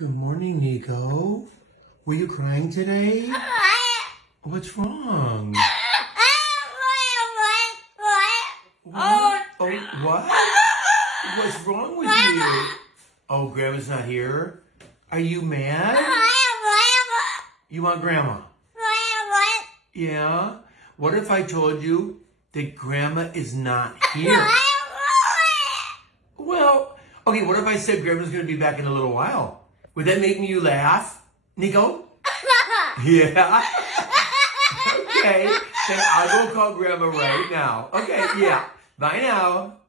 Good morning, Nico. Were you crying today? What's wrong? What? Oh, what? What's wrong with you? Oh, Grandma's not here? Are you mad? You want Grandma? Yeah? What if I told you that Grandma is not here? Well, okay, what if I said Grandma's going to be back in a little while? Would that make you laugh, Nico? Yeah? Okay, then I'll go call Grandma right now. Okay, yeah. Bye now.